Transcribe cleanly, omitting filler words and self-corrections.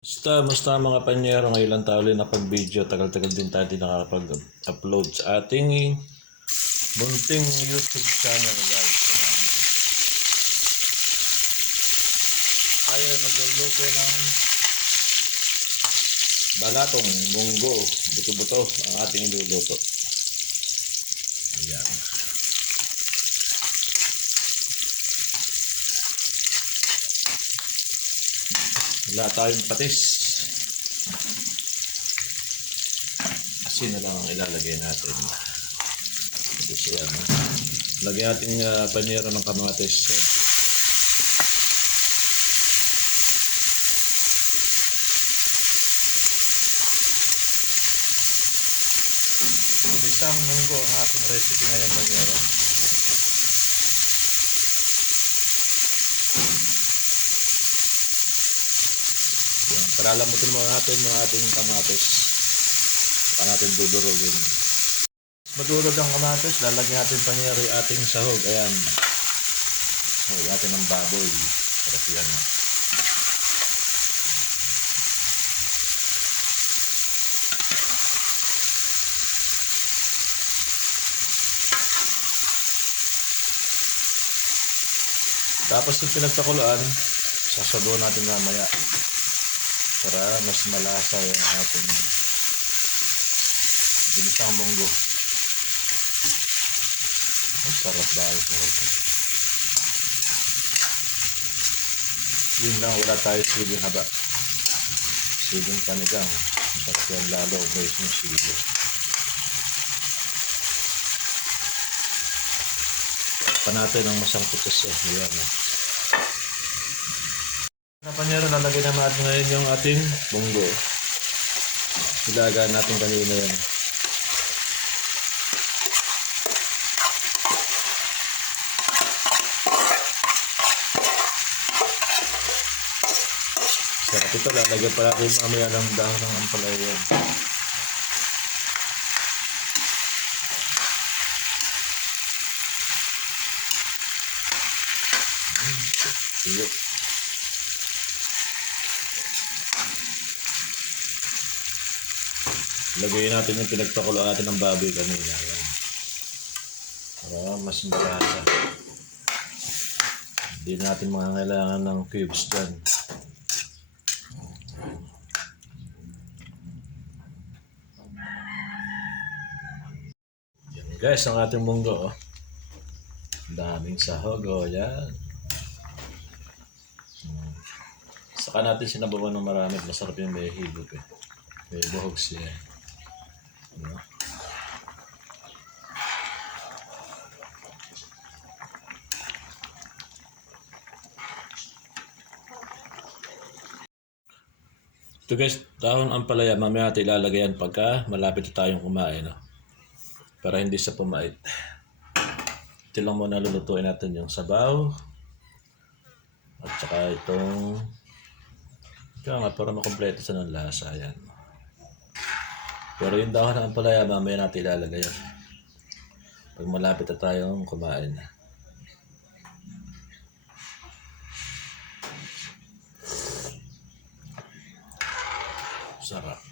Musta mga panyero, ngayon lang tayo ulit napag-video. Tagal-tagal din tayo din nakapag-upload sa ating munting YouTube channel, guys. Tayo magluluto ng balatong munggo. Buto-buto ang ating iluluto. Ayan. Wala tayong patis. Asin na lang ang ilalagay natin. Patis yan. Lagyan natin panyero ng kamatis. Isang munggo ang ating recipe ngayon, panyero. Palalamutin mo natin yung ating kamatis. Saka natin dudurugin. Madurog ang kamatis, lalagyan natin panyero yung ating sahog. Ayan. Sahog natin ng baboy. Sarap yan. Tapos yung pinagpakuluan, sasabaw natin mamaya para mas malasa yung ating ginisang munggo. Ay, sarap dahil sa hogo. Yun lang, wala tayo siling haba. Siling panigang. Masarap yan lalo, guys, yung sili. Pa natin ang masangkot sa siya. Ayan, panyero, lalagay na natin ngayon yung ating munggo. Ilaga natin kanina yan. Sarap ito, lalagyan pa natin mamaya ng dahon ng ampalaya yan. Iyo. Lagyan natin yung pinagpakulo natin ng baboy kanina. Para mas malasa. Hindi natin mangangailangan ng cubes dyan. Yan guys, ang ating munggo. Daming sahog. Yan. Saka natin sinabawan ng marami. Masarap yung may higop eh. May buhog siya. Ito guys, dahon ampalaya, mamaya natin ilalagay yan pagka malapit na tayong kumain. Para hindi sa pumait. Ito lang muna lulutuin natin yung sabaw. At saka itong kaya nga, para makompleto sa ng lasa. Yan. Pero yung dahon ng ampalaya, mamaya natin ilalagay yan. Pag malapit na tayong kumain. Sarap.